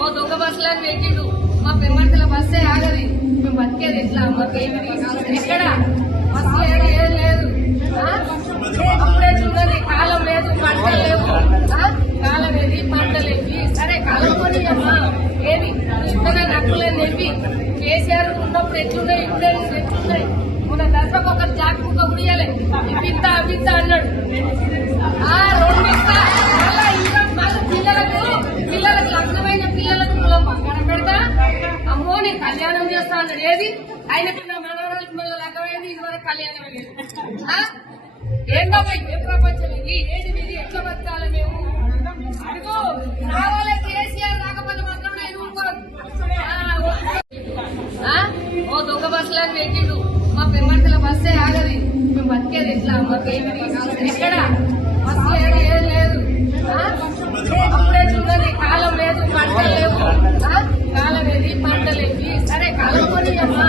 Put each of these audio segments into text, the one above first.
ఓ దొంగ బస్సులను పెట్టిండు. మా పెమ్మర్తల బస్సే ఆగది. మేము బతికేది ఎట్లా? మాకేమి ఎక్కడ బస్సు లేదు, ఏం లేదు. అప్పుడే చూడని కాలం లేదు, పంటలు లేవు. కాలం ఏది, పంటలేవి. సరే కాలం కొని అమ్మా ఏమి ఇస్తున్నా నక్కులని చెప్పి కేసీఆర్ ఉన్నప్పుడు ఎట్లున్నాయి, ఇప్పుడే ఎట్లున్నాయి. మన దసరాకు ఒక జాక్ ముక్క ఉడియాలి, ఇప్పిస్తా అప్పిస్తా అన్నాడు. రెండు ఇస్తా మళ్ళా ఇంకా పిల్లలకు లగ్నమైన పిల్లలకు పక్కన పెడతా. అమ్మో నేను కళ్యాణం చేస్తా అన్నాడు. ఏది ఆయనకు నా మనవరాలకు మళ్ళీ లగ్గమైంది, ఇదివరకు కళ్యాణం లేదు. ఏంటో ఏ ప్రపంచం ఇది? ఏంటి ఇది? ఎట్లా బతకాలి మేము? అడుగు రావాలి కేసీఆర్ రాకపోతే మాత్రం నేను ఓ దొంగ బస్సులను పెట్టిండు. మా పెమ్మర్తల బస్సే ఆగది. మేము బతికేది ఎట్లా? మాకేమి ఎక్కడ బస్సు లేదు, ఏం లేదు. అప్పుడే చూడని కాలం లేదు, పంటలు లేవు. కాలం ఏది, పంటలేవి. సరే కాలం కొని అమ్మా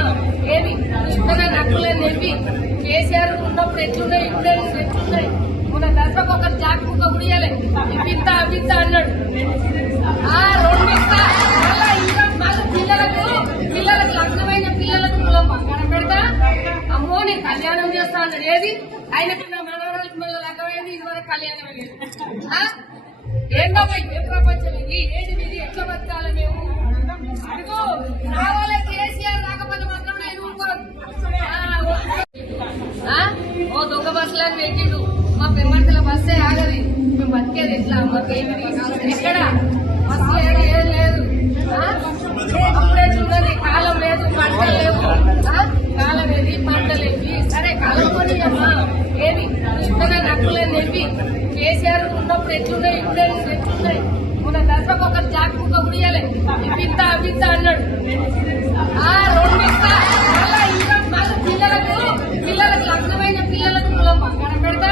ఏమి ఇస్తున్నా నక్కులని చెప్పి కేసీఆర్ ఉన్నప్పుడు ఎట్లున్నాయి, ఇప్పుడే ఎట్లున్నాయి. మన దసరాకు ఒక జాక్ ముక్క ఉడియాలి, ఇప్పిస్తా అప్పిస్తా అన్నాడు. రెండు ఇస్తా మళ్ళా ఇంకా పిల్లలకు లగ్నమైన పిల్లలకు పక్కన పెడతా. అమ్మో నేను కళ్యాణం చేస్తా అన్నాడు. ఏది ఆయనకు నా మనవరాలకు మళ్ళీ లగ్గమైంది, ఇదివరకు కళ్యాణం లేదు. ఏంటో ఏ ప్రపంచం ఇది? ఏంటి ఇది? ఎట్లా బతకాలి మేము? అడుగు రావాలి కేసీఆర్ రాకపోతే మాత్రం నేను ఓ దొంగ బస్సులను పెట్టిండు. మా పెమ్మర్తల బస్సే ఆగది. మేము బతికేది ఎట్లా? మాకేమి ఎక్కడ బస్సు లేదు, ఏం లేదు. అప్పుడే చూడని కాలం లేదు, పంటలు లేవు. కాలం ఏది, పంటలేవి. సరే కాలం కొని అమ్మా ఏమి ఇస్తున్నా నక్కులని చెప్పి కేసీఆర్ ఉన్నప్పుడు ఎట్లున్నాయి, ఇప్పుడే ఎట్లున్నాయి. మన దసరాకు ఒక జాక్ ముక్క ఉడియాలి, ఇప్పిస్తా అప్పిస్తా అన్నాడు. రెండు ఇస్తా మళ్ళా ఇంకా పిల్లలకు లగ్నమైన పిల్లలకు పక్కన పెడతా.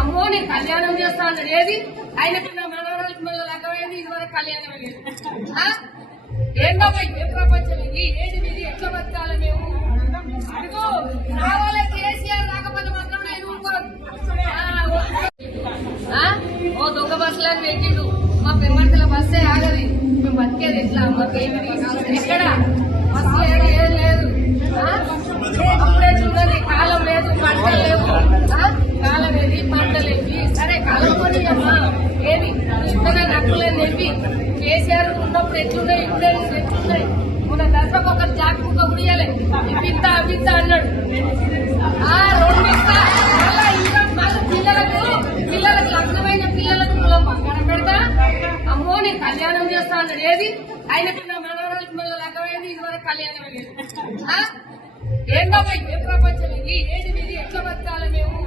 అమ్మో నేను కళ్యాణం చేస్తా అన్నాడు. ఏది ఆయనకు నా మనవరాలకు మళ్ళీ లగ్గమైంది, ఇదివరకు కళ్యాణం లేదు. ఏంటో ఏ ప్రపంచం ఇది? ఏంటి ఇది? ఎట్లా బతకాలి మేము? అడుగు రావాలి కేసీఆర్ రాకపోతే మాత్రం నేను ఓ దొంగ బస్సులను పెట్టిండు. మా పెమ్మర్తల బస్సే ఆగది. మేము బతికేది ఎట్లా? మాకేమి ఎక్కడ బస్సు లేదు, ఏం లేదు. అప్పుడే చూడని కాలం లేదు, పంటలు లేవు. కాలం ఏది, పంటలేవి. సరే కాలం కొని అమ్మా ఏమి ఇస్తున్నా నక్కులని చెప్పి కేసీఆర్ ఉన్నప్పుడు ఎట్లున్నాయి, ఇప్పుడే ఎట్లున్నాయి. మన దసరాకు ఒక జాక్ ముక్క ఉడియాలి, ఇప్పిస్తా అప్పిస్తా అన్నాడు. రెండు ఇస్తా మళ్ళా ఇంకా పిల్లలకు లగ్నమైన పిల్లలకు పక్కన పెడతా. అమ్మో నేను కళ్యాణం చేస్తా అన్నాడు. ఏది ఆయనకు నా మనవరాలకు మళ్ళీ లగ్గమైంది, ఇదివరకు కళ్యాణం లేదు. ఏంటో ఏ ప్రపంచం ఇది? ఏంటి ఇది? ఎట్లా బతకాలి మేము?